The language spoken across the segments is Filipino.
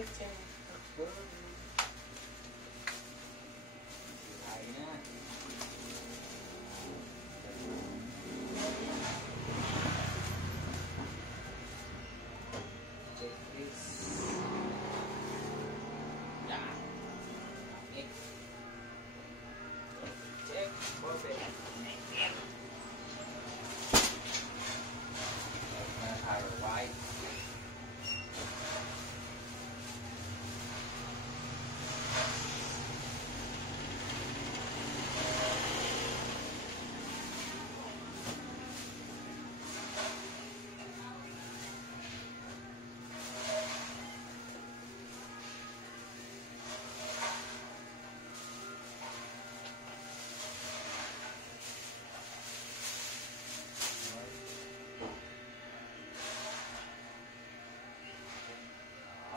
check. Sirain na. Check please. Yan. Okay. Check. Perfect. Right.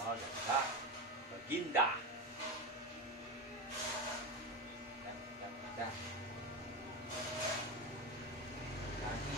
Ganda. Baginda. Ganda. Lagi.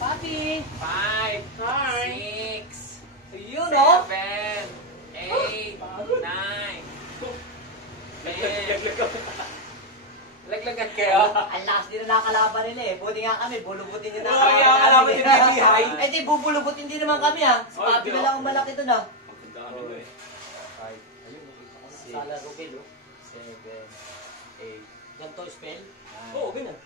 Papi! 5, Hi. 6, You know? 7, 8, 9, 10. Laglagan kayo? Ang lakas din na nakakalaban nila eh. Buti nga kami, bulubutin din na Oo, yung kalaban din na bihay. Eh di, bubulubutin din naman kami ha. Si Papi na lang ang malaki doon ha. Ang dami ko eh. 5, Ayun, nakita ko na. Six. Sala Rubel oh. 7, 8, Ganto spell? Oo, ganyan.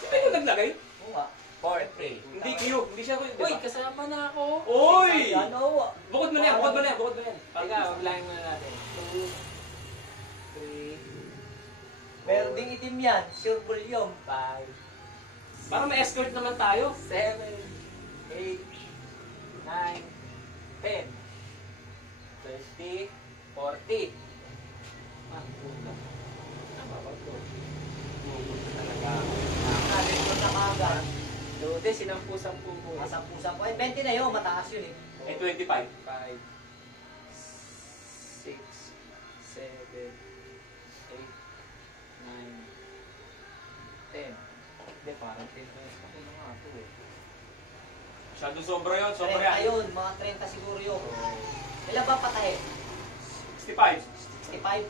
Hindi ko naglagay. Oo nga. 4, 3. Hindi kayo. Hindi siya ko. Uy, kasama na ako. Uy! Ano? Bukod mo na yan. Bukod mo na yan. Bukod mo na yan. Pagka, waglahin muna natin. 2, 3, Meron ding itim yan. Sure bulyong. 5, Para may escort naman tayo. 7, 8, 9, 10, 20, 40. Ah, kulang. Tama ba ito? Kulang talaga. Nakakalit ko sa kagan. Lode, sinampu-sampu mo. Kasampu-sampu. Ay, 20 na yun. Mataas yun eh. Eh, 25. 5, 6, 7, 8, 9, 10. Hindi, parang 10 minutes pa kulang nga ito eh. Masyadong sobra yun. 30 Sobra yan. yun. Mga 30 siguro yun. Ilan ba patay? 65. 65?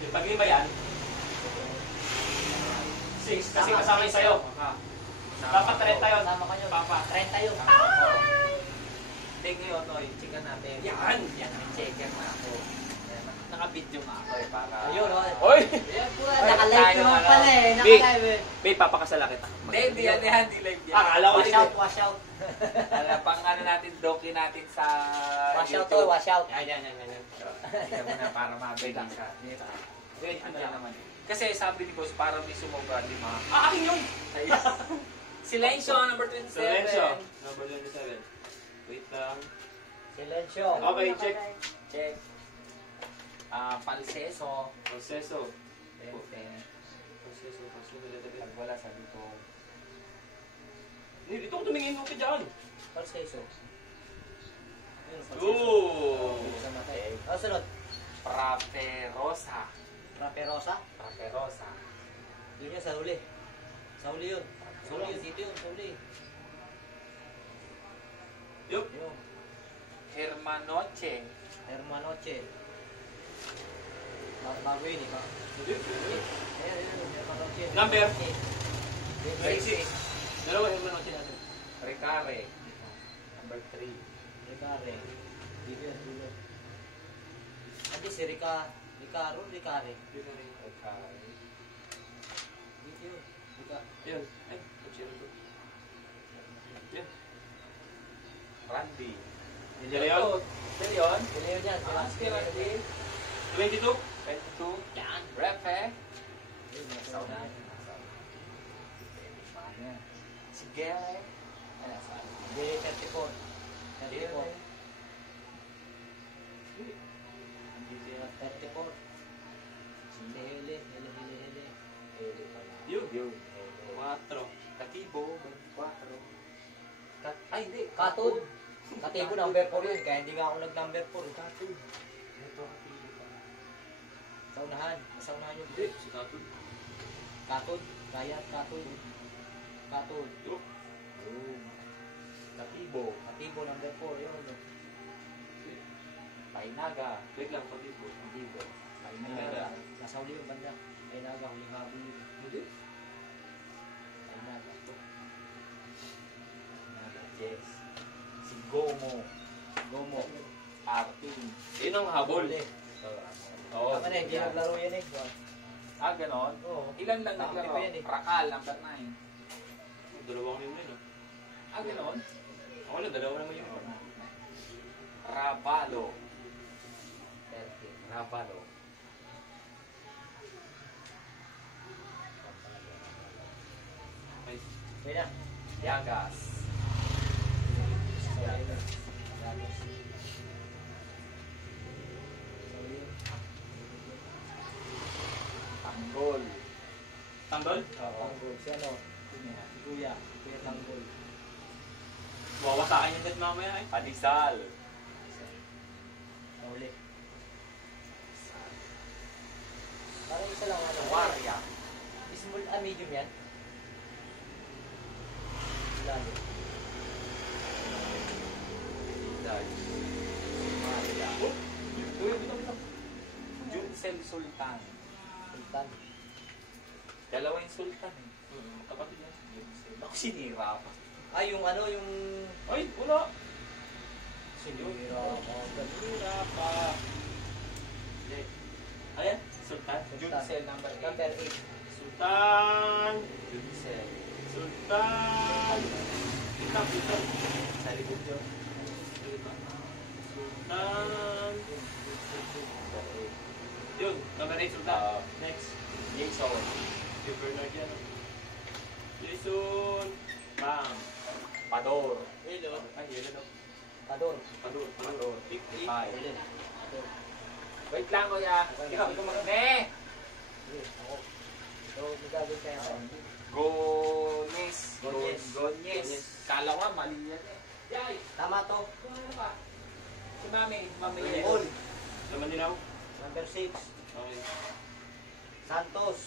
Yung pag-lima yan, 6 kasi kasama yung sayo. Dapat 30 yun. Tama ka yun. Papa. 30 yun. Hindi ngayon, Noy. Chika natin. Yan. Yan, may checker na ako. Yan, naka-video nga ako eh, para... Ayun, oh. Oy! Yan, pura. Naka-live Tayo, naman ano. pala eh. Big. Naka-live eh. Babe, papakasala kita. Hindi yan, hindi live yan. Akala ko Wash din. out, wash out. Pang ano natin, doki natin sa Wash out to, wash out. Yan. Tingnan mo na para mabigay sa... Wait, ano naman. Kasi sabi ni Boss, parang may sumobra, di ma... Akin yun! Silencio, number 27. Silencio. Number 27. Wait lang. Silencio. Okay, check. Check. Palseso. Proseso. 10. Proseso. Pag wala, sabi ko. Hindi, dito ko tumingin mo ka dyan. Palseso. Ooh! Sa mata eh. Oh, sunod. Praterosa. Raperosa. Praterosa. Yun yun, sa huli. Sa huli yun. Sa huli yun, dito yun, sa huli. Yup. Yun. Hermanoche. Hermanoche. Bago yun, iba. Ayan, Hermanoche. Number? 26. Dalawa yung manoche natin. Recare. Number 3. Ricare. Dito yun, dulo. Adi si Ricaro, Ricare. Recare. Dito yun. Rica. Ayun. Ay, zero to. Yan. Randy. De De Leon. Leon. De Leon. De Leon yan. Si Randy. 22. 22. Yan. Refe. Yun, nasa Sauna. unahan. Si Gere. Ay, saan? De 34. 34. Hindi siya. 34. Hele. Ele pala. Yun. Yun. 4. Katibo. 24. Ay, hindi. Katod. Katibo number 4 yun. Kaya hindi nga ako nag-number 4. Katod. Ito, katibo pala. Sa unahan. Sa unahan yung Hindi. Si Katod. Katod. Rayat. Katod. Katod. Yun. Yun. Katibo. Katibo number 4 yun. Painaga. Wait lang, Katibo. Katibo. Painaga. Nasa uli yung banda. Ay naga. Huling habol yun. Hindi. Ay naga. Painaga. Yes. Si Gomo. Gomo. Artin. Yun ang habol. Uli. Oo. Tama na, hindi naglaro yan eh. Ah, ganon? Oo. Ilan lang Tama naglaro? pa yan eh. Rakal, number 9. Dalawang yun yun. Ah, ganon? Ako na, dalawa naman yun. Rabalo. 30. Rabalo. Ay, Yun na. Yagas. Yagas. Tanggol. Tanggol? Tanggol. Si ano? Si Kuya. Kuya Tanggol. Wawasakin yung dad mamaya eh. Padisal. Nauli. Parang isa lang ano. Waria. Small, medium yan. Lalo. Vidal. Maria. Uy, bitaw. Juncel Sultan. Sultan. Dalawa yung Sultan eh. Kapatid yan. Juncel. Ako sinira pa. Ay, yung ano, yung... Ay, wala. Sinira. Wala pa. Hindi. Ayan, Sultan. Juncel number 8. Number 8. Sultan. Juncel. Sultan. Kita. Sa likod yun. Sultan. Number 8. Yun, number 8, Sultan. Next. Jason. Si Bernard yan. Jason. Bam. Pador. Hello. Ay, hello no. Pador. Pador. 50. 55. Pwede. Pador. Wait lang, kuya. Ikaw mag- Ne! Sige, ako. So, magagawin kaya ako. Gones. Gonyes. Gonyes. Kala ko nga, mali yan eh. Yay! Tama to. Ano ba? Si Mami. Mami. All. Laman din ako. Number 6. Okay. Santos.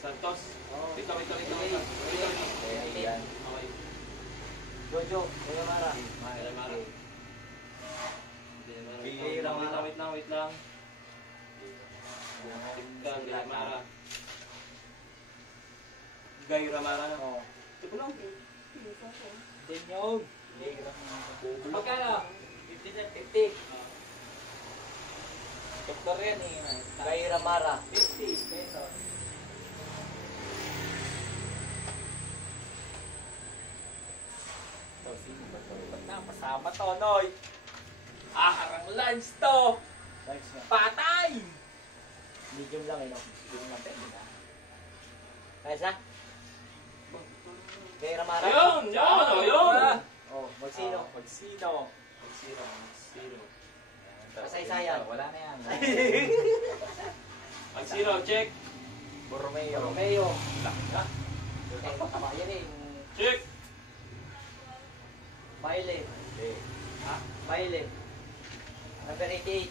Santos. Oh. Wait lang. Yan. Okay. Jojo. Kuya Mara. Mara. Mara. Wait lang. Tingnan, Gay Mara. Gay Ramara na. Oh. Ito lang. Tinyog. Magkano? 50. Doktor yan eh. Gaira Mara. 50 pesos. So, sino ba to? Ba't napasama to, Noy? Harang lunch to! Thanks nga. Patay! Medium lang eh, no? Yung natin na. Guys, ha? Gaira Mara. Ayun! Oh, magsino. Magsino. Magsino. Kasaysayan. Wala na yan. Magsino, check. Borromeo. Romeo. Laka. Eh, yan eh. Check. Baile. Okay. Ha? Baile. Number 88.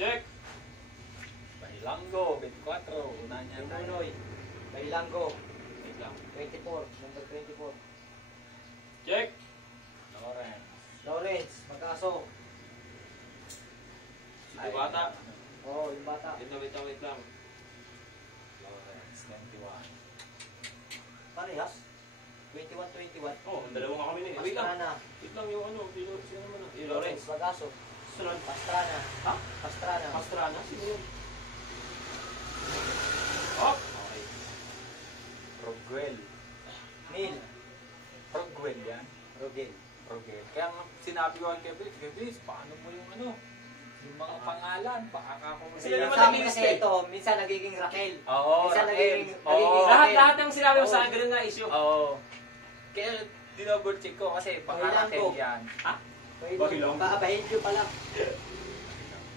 Check. Bahilango, 24. Una niya tayo. Timunoy. Bailango. Wait lang. 24. Number 24. Check. Lawrence. Lawrence. Magkaso. Sino bata? Oh, yung bata. Wait lang. Lawrence, 21. Parehas. 21-21. Oh, ang dalawa nga kami na eh. Wait lang. Pastrana. Wait lang yung ano. Sino naman ah? Yung Lawrence. Bagaso. Sunod. Pastrana. Ha? Pastrana. Pastrana? Sino yun? Oh! Okay. Roguel. nga sinabi ko kay Kevin, paano mo yung ano, yung mga pangalan, baka ako Kasi Sila naman sa akin naging kasi step. ito, minsan nagiging Raquel. Oo, Minsan Raquel. nagiging Oo. Lahat ng sinabi mo sa akin, ganun nga issue. Oo. Kaya dinouble check ko kasi baka Kailan Raquel ko? yan. Bahilang. Baka Bahilyo pala.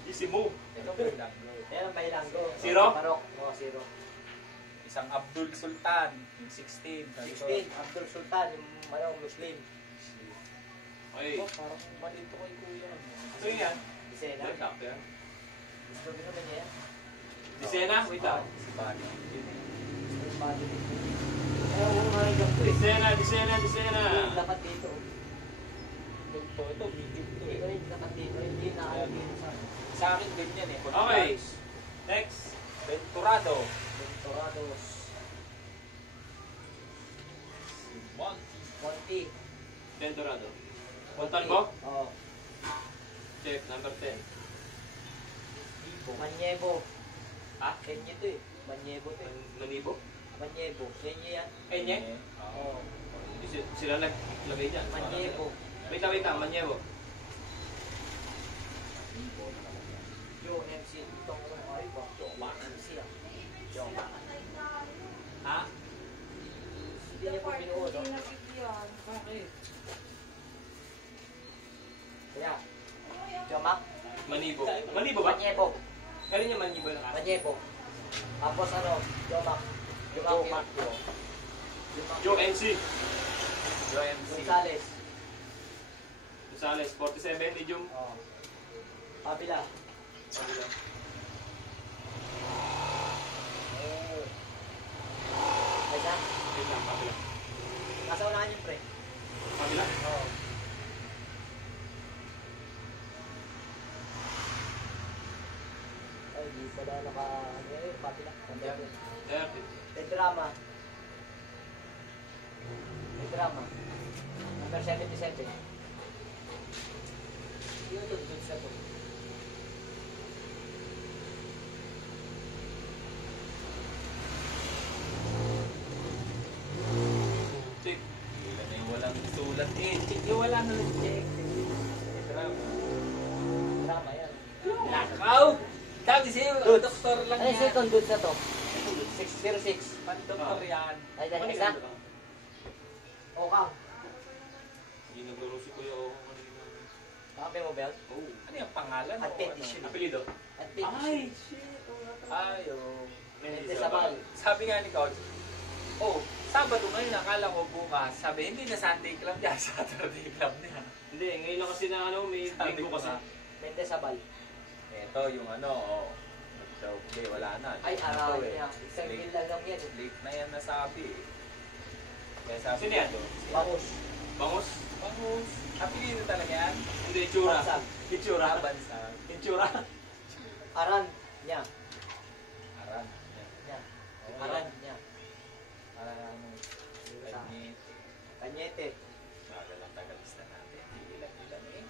Easy move. Ito bilang bro. Yan ang Bahilanggo. Zero? Parok. Oo, zero. Isang Abdul Sultan, yung 16. Sabi ko, 16, Abdul Sultan, yung Muslim. Okay. oh, parang malito kay kuya. So yan. Disena. Laptop yan. Gusto ko naman niya yan. Disena, wait lang. Si Bani. Gusto yung body dito. Kaya huwag maringam to eh. Disena. Yung dapat dito. Ito, medium to Hindi ko eh. rin dapat dito. Hindi na ayaw dito sa akin. Sa akin ganyan eh. Okay. Next. Venturado. Ventorados. Si Monty. Monty. Venturado. Montalvo. Oo. Check, number 10. Manyebo. Ha? Kenye to eh. Manyebo to eh. Manibo? Manyebo. Kenye yan. Enye? Oo. Sila naglagay dyan. Manyebo. Wait lang. Manyebo. Yung MC. Itong ay ba? MC ah. Ha? Hindi niya po binuo, no? Bakit? Kaya. Jomak. Manibo. Manibo ba? Manyebo. Galing niya manibo na kasi. Manyebo. Tapos ano? Jomak. Jomak yo. Yung MC. Yung MC. Gonzales. Gonzales, 47, medium. Oo. Pabila. Kabila. Kaya. Wait lang, kabila. Nasa unahan yung pre. Kabila? Oo. Ay, di pala naka... Ano yun? Pabila. Yan. 30. Tedrama. Tedrama. Number 77. Yun ito, dun sa to. Check. Wala na yung walang sulat eh. Check yung wala na lang check. Drama. Drama yan. Nakaw! Sabi sa'yo, Dudes. doktor lang Ano yung yan. second dun sa to? 606. Pan-doktor yan. Ay, dahil Ano isa? yung ganun? O kang. Hindi naglaro si Kuya o kanina. Kape mo, Bel? Oh. Ano yung pangalan? At o petition. ano? Apelido? At petition. shit. Ay, oh. Hindi sa bal. Sabi nga ni Coach, oh, Sabado ngayon, akala ko bukas. Sabi, hindi na Sunday club niya, Saturday club niya. Hindi, ngayon lang kasi na ano, may Sabi bingo ko kasi. nga. Mente sa bal. Ito, yung ano, oh. So, okay, wala na. Ay, Ito, araw eh. niya. Isang Late- mil lang lang yan. Late na yan nasabi eh. Kaya sabi Sino yan? ko, Bangus. Bangos? Bangus. Apelido talaga yan? Hindi, itsura. Bansag. Itsura. Bansag. Itsura. Aran niya. Aran. Niya. Oh, Aran niya. Aran, ano. Kanyit. Kanyete. Bagal ang tagalista natin. Ilan eh.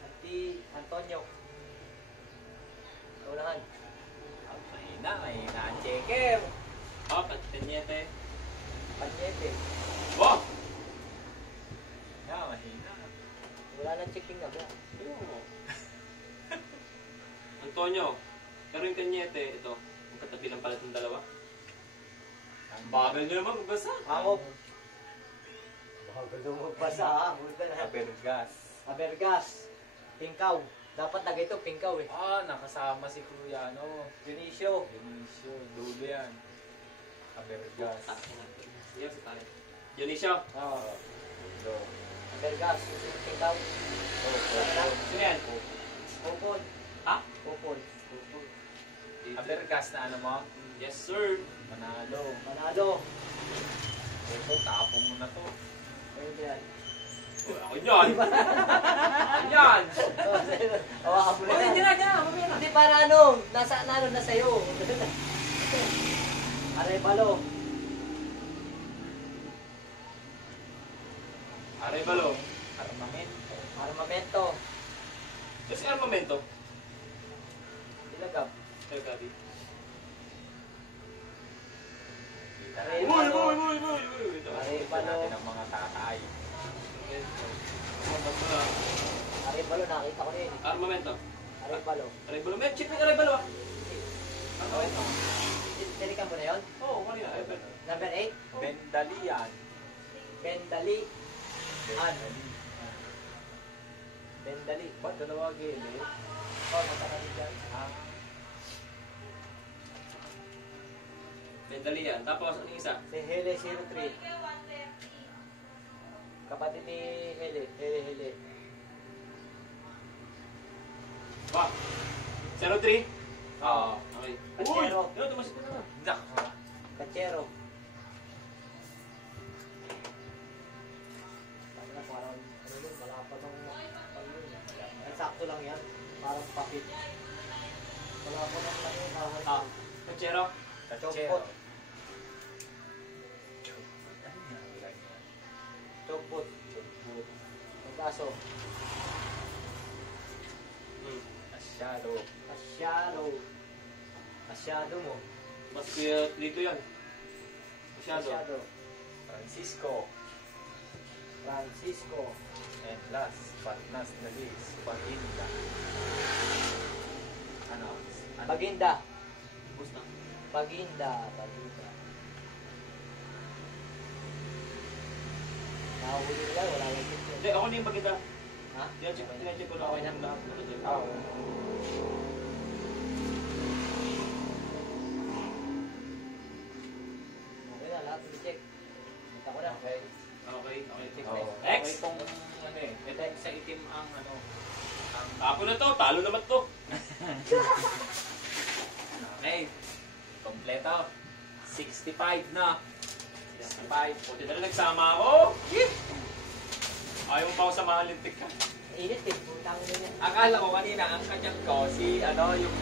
Anti Antonio. Unahan. Mahina ang checker. Oh, Kanyete. Kanyete. Oh! Mahina. Wala nang checking na ba? Oo. Antonio. Pero yung Kanyete, ito. Magkatabi lang pala itong dalawa. Ang bagal nyo naman, magbasa. Angop. Bagal lumabasa ha. Hulga na. Abergas. Abergas. Pingkaw. Dapat lagay ito, pingkaw eh. Nakasama si Kuya, ano. Dionisio. Dionisio. Dulo yan. Abergas. Sige, si tayo. Dionisio. Oo. Dulo. Abergas. Pingkaw. Sino yan? Popol. Ha? Popol. Abergas na ano mo? Yes, sir. Manalo. Manalo. Ito, tapong mo na to. Ayun yan. Oh, ako yan. Yan. Hawakan mo na Oh, yan. hindi na. Mamaya na. Hindi para ano, nasa ano na sa'yo. Arevalo. Arevalo. Armamento. Armamento. Kasi armamento. Ilagab. Sir Gabi. Kita Uy, natin. uy, uy. Kita natin ang mga tatay. Armamento. Arevalo. Arevalo. May check ng Arevalo ah. Armamento. Tinikan mo na yun? Oo, kanina. Arevalo. Number 8. Bendalian. Bendali. Bendali. Ba't dalawa gilid? Oh, natakali dyan. Medali yan. Tapos, ano yung isa? Si Hele 03. Kapatid ni Hele. Hele. Ba? 03? Oo. Okay. Kachero. Yun, tumasik na naman. Kachero. Parang, ano yun, wala pa nung sakto lang yan. Parang papit. Wala pa nung ano yun. Kachero? Chokpot. Chokpot. Magkaso. Asyado. Asyado mo. Mas dito yan. Masyado. Francisco. And last but not the least, Paginda. Ano? Paginda. Basta. Paginda. Nakahuli nila, wala lang dito. Hindi, ako na yung pagkita. Ha? Tinacheck ko lang. Okay lang ba? Oo. Okay na, lahat check. Kita ko na. Okay. Okay. Check Oo. next. Next. Okay, itong ano eh. Ito sa itim ang ano. Ang Ako na to, talo naman to. okay. Kompleto. 65 na. 65. Buti na nagsama ako. Ayaw mo pa ako sa mga lintik ka. Init eh. Putang ina niya. Akala ko kanina, ang kanyang ko, si ano, yung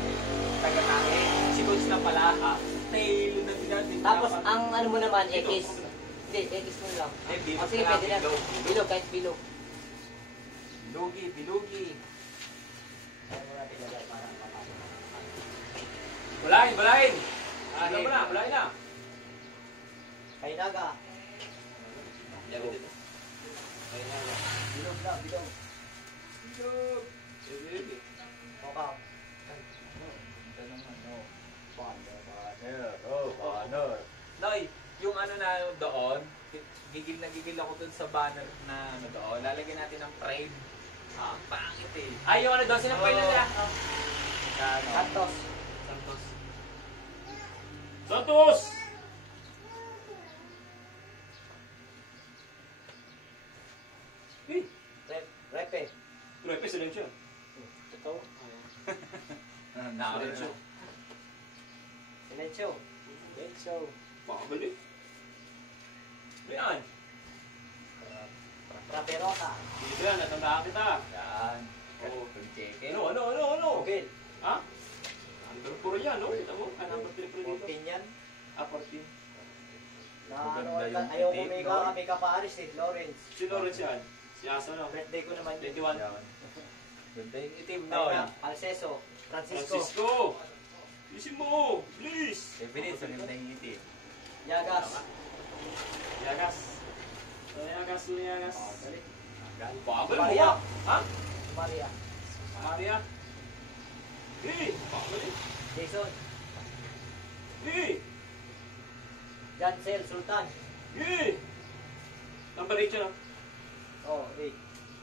taga-tangi. Si Coach na pala, ha? Nailo na din. Tapos, ang ano mo naman, X. Hindi, X mo lang. Eh, bilog Sige, na, pwede na. bilog. Bilog, kahit bilog. Bilugi. Kaya mo natin lagay para papasok. Bulahin. Ano mo na, bulahin na. Kay Naga. Lagi dito. Bilog na, bilog. Sige. Mokaw. Ito naman, no. Banner. Banner. Noy, yung ano na doon, gigil na gigil ako dun sa banner na ano doon. Lalagyan natin ng frame. Pangit eh. Ay, yung ano daw, sinapoy na nila. Santos. Santos! Repe. Repe, silencio. Ito. Silencio. Silencio. Silencio. Pakabali. Yan. Raperota. Dito yan, natandaan kita. Yan. Oo. Check Ano? Ogil. Ha? Number 4 yan, no? Kita mo? Number 3 dito. 14 yan. 14. Na Maganda yung ayaw ko itim, may kaparis eh. Lawrence. Si Lawrence yan. Si Asa, no? Birthday ko naman yun. 21. Yan. Ganda yung itim, No. Noy. Alceso. Francisco. Francisco! Isin mo! Please! Definite sa ganda yung itim. Yagas. Yagas. Yagas. Dali. Babal mo Maria. ka! Ha? Maria. Maria? Hey! Babal eh. Jason. Hey! Jansel Sultan. Hey! Number 8 siya, no? Oh, eh.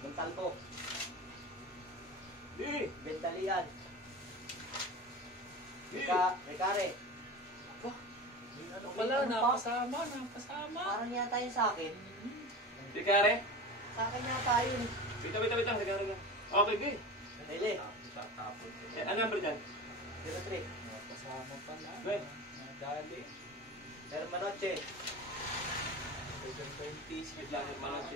Montalvo. Hey! Bentalian. Hey! Recare. Ano pala, napasama. Parang yata yun sa akin. Ricare? Sa akin yata yun. Wait lang. Ricare lang. Okay, good. Dili. Tatapon. Ano number dyan? 03. Napasama pala. Well. Nadali. Hermanoche. 720. Wait lang, hermano. Sa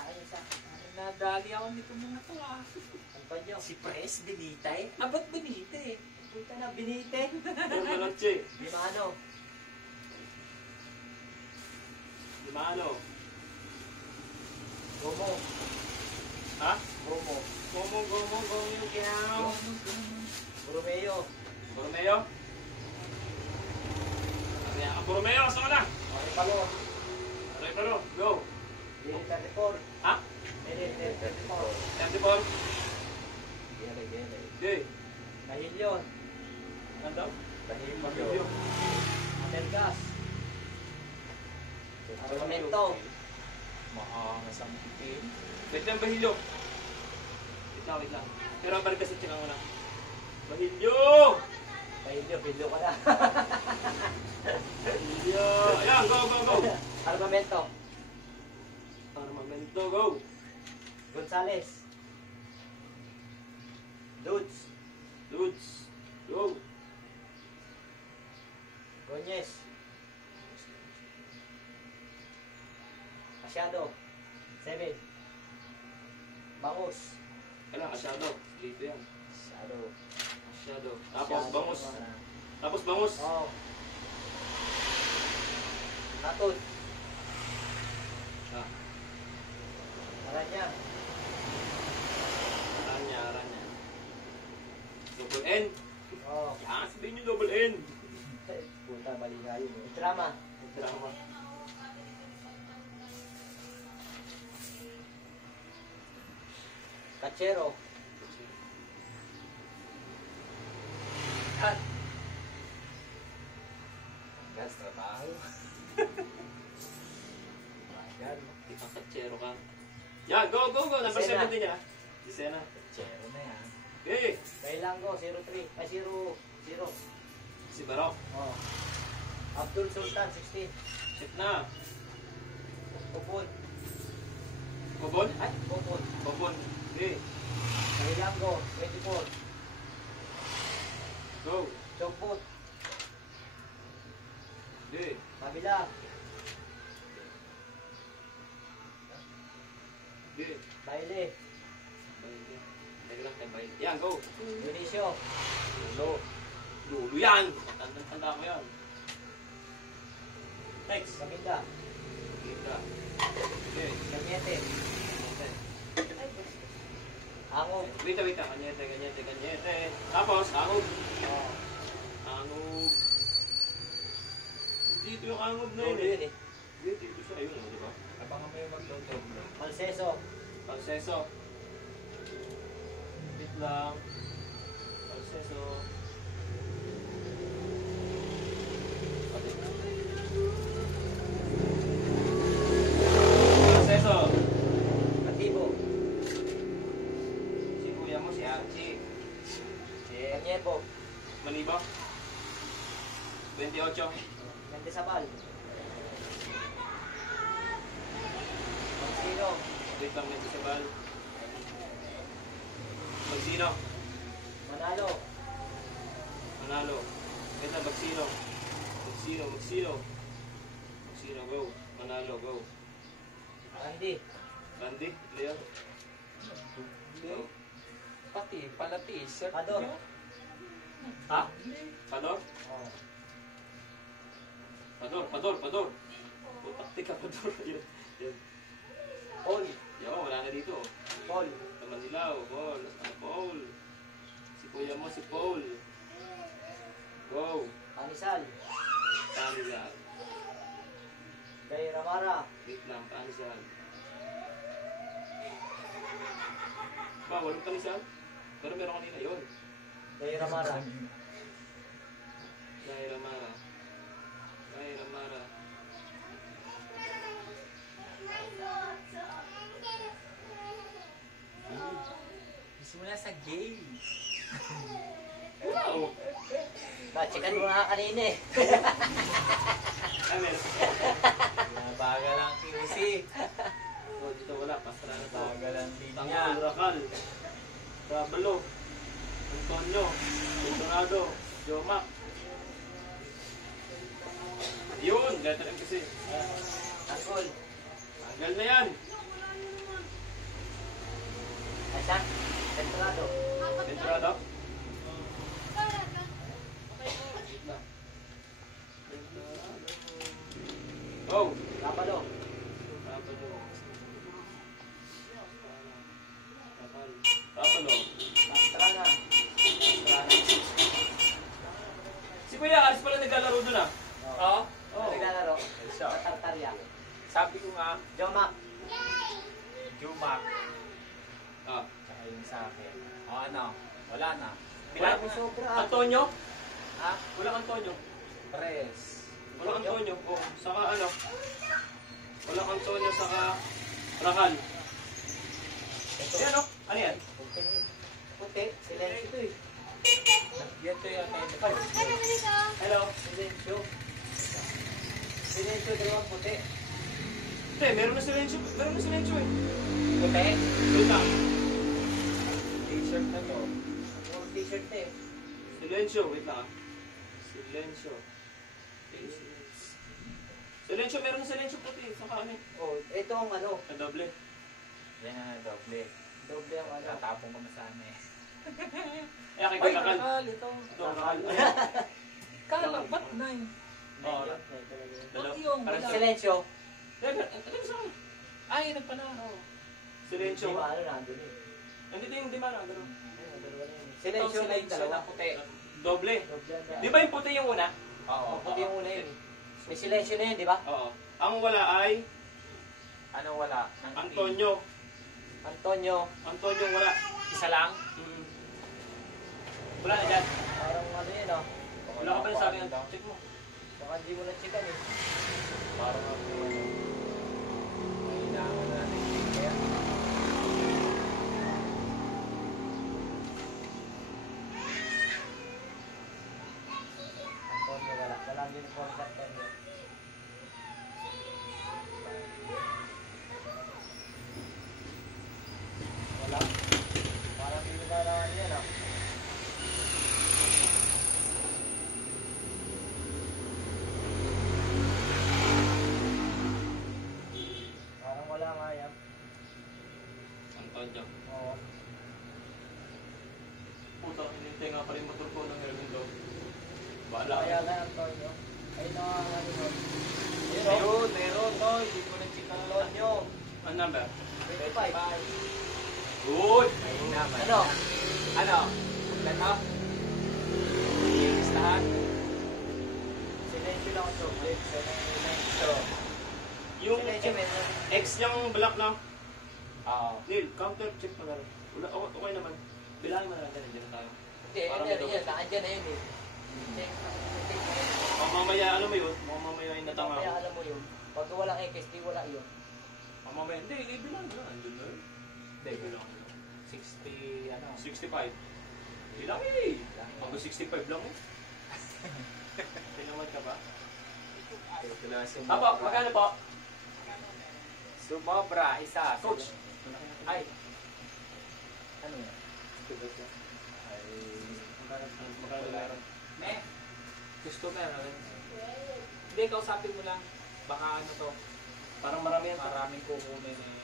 akin yun sa akin. Nadali ako nito mga to ah. Ang panyo. Si Pres, Benita eh. Ba't Benita eh? Puta na, binite. Hermanoche. Limano. Limano. Gomo. Ha? Gomo. Gomo yung kinaw. Romeo. Borromeo? Borromeo, saan ka na? Aripalo. Pero, go. Lili 34. Ha? Lili 34. 34. Okay. Mahilyon. Ano daw? Bahilyo. Atergas. Argumento. Maangas ang itim. Wait lang, Bahilyo. Wait lang. Pero ang bargas at saka muna. Bahilyo! Mahilyo, bilyo ka na. Bahilyo! Ayan, go, go, go! Argumento. Armamento, go! Gonzales. Dudes. Dudes, go! Gonyes. Masyado. 7. Bangus. Kailan, asyado. Dito yan. Masyado. Asyado. Tapos, bangus. Tapos, bangus. Oo. Natod. Ah, Aranya. aranya, aranya. Double N. Oo. Yan, sabihin nyo double N. Puta, mali nga yun. Eh. Drama. Drama. Kachero. Cut. Gas, trabaho. Bagal. Ikang katsero ka. Yan, go, go, go! Number Sena. 17 niya. Si Sena. Chero na yan. Okay. Kailango, 03. Ay, 0. Si Barok. Oh. Abdul Sultan, 16. Check na. Kupon. Bobon? Ay, kupon. Bobon. Okay. Kailango, 24. Go. Chokpot. Okay. Kabila. Okay. Baile. Baile. Teka lang, baile. Yan, go. Dionisio. Lulo. Lulo yan. Tanda ko yan. Next. Kaminda. Kita. Okay. Ganyete. Angog. Wait, wait. Kanyete, kanyete, kanyete. Tapos, angog. Oh. Angog. Dito yung angog na yun Dulo eh. yun eh. Wait, dito siya. Ayun, di ba? Abangan mo yung magluto, bro. Palseso. Palseso. Wait lang. Palseso. Palseso. Katibo. Si kuya mo, si Archie. Kanyebo. Maniba. 28. Mendesabal. Magsino. Wait lang, may disabal. Magsino. Manalo. Manalo. Wait lang, magsino. Magsino, magsino. Magsino, go. Manalo, go. Randy. Randy, Leo. Go. Pati, pala t-shirt. Ador. nyo. Ha? Pador? Oh. Pador. O, taktik ka, Pador. Yan. Yan. Paul. Yo, wala na dito. Paul. Naman nila, Paul. Nasaan Paul? Si kuya mo, si Paul. Go. Anisal. Panisal. Gay Ramara. Wait lang, panisal. Ba, walang panisal? Pero meron kanina yun. Gay Ramara. Naira Mara. Naira Mara. Gusto mo na sa gay. Wow! Na-checkan mo nga kanina eh. Ay, meron. Bagal ang QC. Oh, dito wala. Pasara na to. Bagal ang Tango, linya. Rakal. Trabalo. Antonio. Dorado. Jomac. Yun! Letter M kasi. Angkol. Tagal na yan. Asa? Centrado. Entrada. Oh! Kapalo. Tapalo. Pastrana. Si Kuya Aris pala naglalaro doon ah. Oo. Oo. Naglalaro. So, Sa Tartaria. sabi ko nga, Jomac. Jumac. Ah. Tsaka yung sa akin. O ano? Wala na. Bilang? May sobra. Antonio? Ha? Walang Antonio. Pres. Walang Antonio. Oh, saka ano? Walang Antonio, saka Rakal. Ito. Yan o. Ano yan? Puti. Puti. Silencio ito eh. Yan to yata yung Ay, Hello? silencio. Silencio, dalawang puti. Hindi, meron na silencio. Meron na silencio eh. Puti? Wait lang. t-shirt na to. Yung t-shirt na eh. Silencio, wait lang ah. Silencio. Silencio, meron na silencio puti. Saka ano eh. Oh, ito ang ano. Ang doble. Yan na doble. Doble ang ano. Tatapong ko na sana eh. Eh, aking Ay, kakal. Rakal ito. Ito, Rakal. Kala, ba't 9? Oo. Ba't yung wala? Silencio. Ano sa akin? Ay, yun pala. Silencio. Di ba ano nandun eh. Nandito yung lima na. Gano'n. Ayun, dalawa na yun. Ito, Silencio na yung dalawa. na puti. Doble. Doble ang Di ba yung puti yung una? Oo. Puti yung una yun. May silencio na yun, di ba? Oo. Ang wala ay Ano wala? Ang Antonio. Antonio. Antonio wala. Isa lang? Mm. Wala na dyan. Parang ano yun ah. Wala ka pa rin sabi ng check mo. Baka hindi mo na-checkan eh. Parang ako ano. Kailangan natin kaya. Antonio wala. Wala din po sa Antonio. Wala. Parang hindi na naman yan ah. Parang wala nga yan. Antonio. Oo. Puta, hinintay nga pa rin motor ko ng Hermindo. Bahala Kaya ka. na Antonio. Ay na ano nun. Meron, meron. No, hindi ko na-check ang load. Antonio. Ang number? 25. Good! Ayun naman. Ano? Ano? Ano? Listahan? Silencio lang ang chocolate. Ito. Yung Silencio meron. X niyang black na. Oo. Neil, counter check mo na rin. Wala, okay naman. Bilangin mo na lang dyan tayo. Hindi, Parang ano ito. yan. Nakandyan na yun eh. Mamaya, alam mo yun? Mamaya yung natanga Kaya ako. alam mo yun. Pag walang X, di wala yun. Mamaya, hindi, bilang mo na. Andun na yun. Hindi, bilang mo. 60, ano? 65. Bilang eh. Hanggang 65 lang eh. Tinamad ka ba? Apo, magkano po? Sumobra, isa. Coach. Ay. Ano yan? Ay. Magkano meron? Me. Gusto meron. Hindi, kausapin mo lang. Baka ano to. Parang marami yan. Maraming kukunin eh.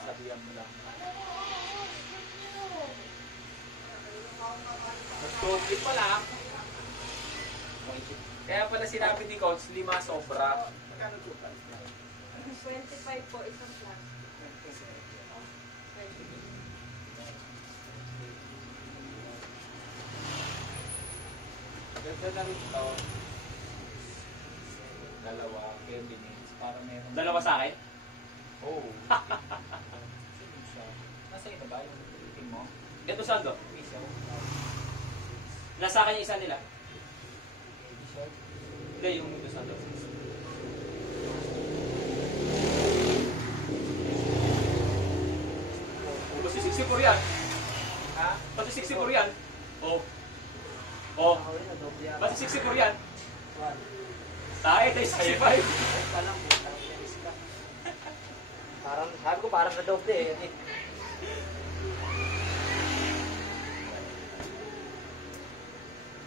Sabihan mo lang. Mag-20 pa lang. Kaya pala sinabi ni Coach, 5 sobra. 25 po, isang class. Ganda na rin ito. Dalawa, cabinets. Para meron. Dalawa sa akin? Oo. Sino siya? Nasa ino ba yung team mo? Ito sando. Isa. Nasa akin yung isa nila. Isa. Hindi, yung ito sando. Pati 64 yan. Ha? Pati 64 yan. Oh. Oh. Ako yun, doble yan. Pati 64 yan. One. Tayo, tayo 65. Ay, palang butang series ka. Parang, sabi ko parang na doble eh.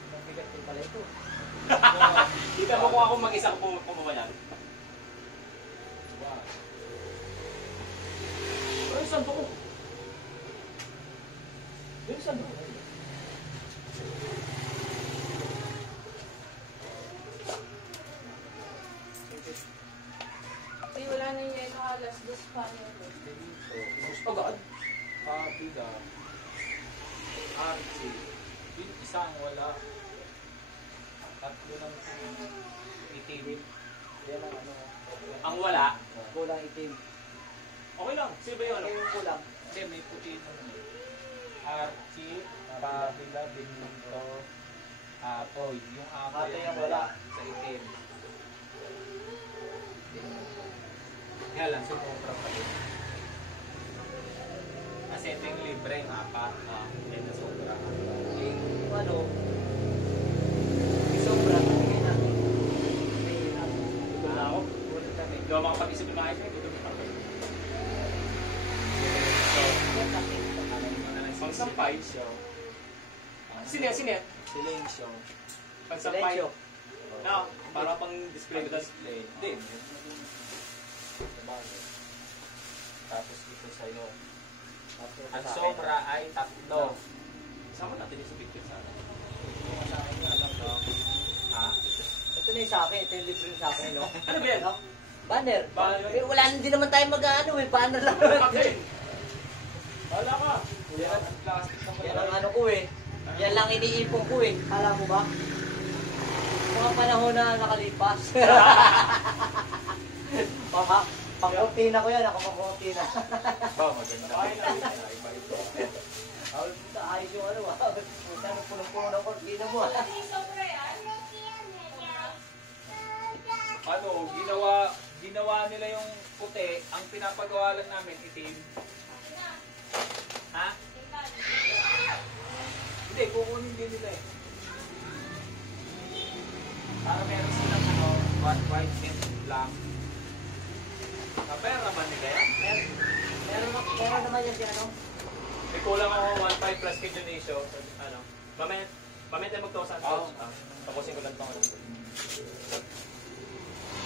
Ang bigat din pala ito. Kita mo kung ako mag-isa kumuha yan. Wow. Ay, sando ko. Yung sando ko. Kasi wala na yung yelo alas dos pa yun. So, agad. Biga. RC. Yung isang wala. Tatlo lang itim. Yan ang ano. Ang wala. Kulang itim. Okay lang. Sino ba yung ano? Yung kulang. Hindi, may puti nun. RC. Pabila, Binto, Apoy. Yung Apoy Apoy ang ang wala. sa itim. Kaya lang, sumobra pa rin. Kasi ito yung libre, yung apat. Hindi na sobra. Yung ano, isobra, tingin natin. Wala ako. Ulit kami. Hindi ako makapag-isip yung mga ito. Ito yung papel. Pangsampay. Sino yan? Sino yan? Silencio. Pangsampay. Silencio. Na, para pang display ko. Display. Hindi. Tapos ito sa'yo. Tapos Ang sa akin. sobra ay 3. Sama natin yung sa picture sana. Sa akin yung alam ko. Ha? Ito na yung sa akin, ito yung libre sa akin, no? Ano ba yan? Ano? Banner. Banner. Eh, wala din naman tayo mag-ano eh, banner lang. Papel. Wala ka. Yan ang plastic ng Yan ang ano ko eh. Yan lang iniipon ko eh. Alam mo ba? Mga panahon na nakalipas. Pang-cortina ko yan, ako pang-cortina. Ba, maganda. Ay, namin. Iba ito. Ayos yung ano ah. Puta, punong-puno ng cortina mo ah. Ano, ginawa nila yung puti, ang pinapagawa lang namin itim. Ha? Hindi, kukunin din nila eh. Para meron silang ano, white and black. Kapera naman nila yan. Meron naman yan si ano. May kulang ako 1.5 plus kay Dionisio. Ano? Mamaya tayo magtuwa sa Oo. tapusin ko lang ito.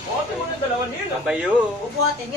Oh, ito mo na 2 nil. Ang bayo. Upuatin